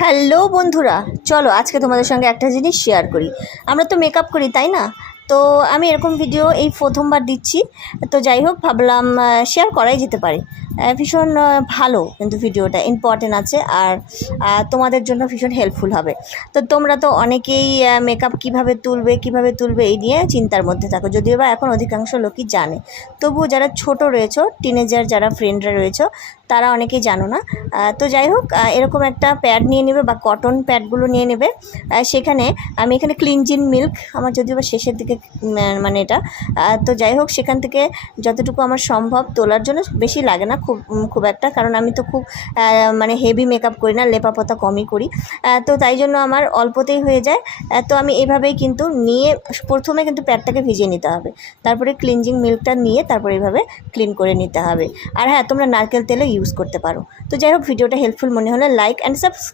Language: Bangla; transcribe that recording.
হ্যালো বন্ধুরা, চলো আজকে তোমাদের সঙ্গে একটা জিনিস শেয়ার করি। আমরা তো মেকআপ করি, তাই না? তো আমি এরকম ভিডিও এই প্রথমবার দিচ্ছি। তো যাই হোক, ভাবলাম শেয়ার করাই যেতে পারে। ভীষণ ভালো, কিন্তু ভিডিওটা ইম্পর্টেন্ট আছে আর তোমাদের জন্য ভীষণ হেল্পফুল হবে। তো তোমরা তো অনেকেই মেকআপ কিভাবে তুলবে এই নিয়ে চিন্তার মধ্যে থাকো, যদিও বা এখন অধিকাংশ লোকই জানে। তবুও যারা ছোট রয়েছে, টিনেজার যারা ফ্রেন্ডরা রয়েছে, তারা অনেকেই জানো না। তো যাই হোক, এরকম একটা প্যাড নিয়ে নেবে বা কটন প্যাডগুলো নিয়ে নেবে। সেখানে আমি এখানে ক্লিনজিং মিল্ক, আমার যদিও বা শেষের দিকে মানে এটা। তো যাই হোক, সেখান থেকে যতটুকু আমার সম্ভব তোলার জন্য, বেশি লাগে না খুব একটা, কারণ আমি তো খুব মানে হেভি মেকআপ করি না, লেপাপোতা কমই করি। তো তাই জন্য আমার অল্পতেই হয়ে যায়। তো আমি এভাবেই কিন্তু নিয়ে প্রথমে কিন্তু প্যাডটাকে ভিজিয়ে নিতে হবে, তারপরে ক্লিনজিং মিল্কটা নিয়ে তারপরে এভাবে ক্লিন করে নিতে হবে। আর হ্যাঁ, তোমরা নারকেল তেলও ইউজ করতে পারো। তো যাই হোক, ভিডিওটা হেল্পফুল মনে হলে লাইক অ্যান্ড সাবস্ক্রাইব।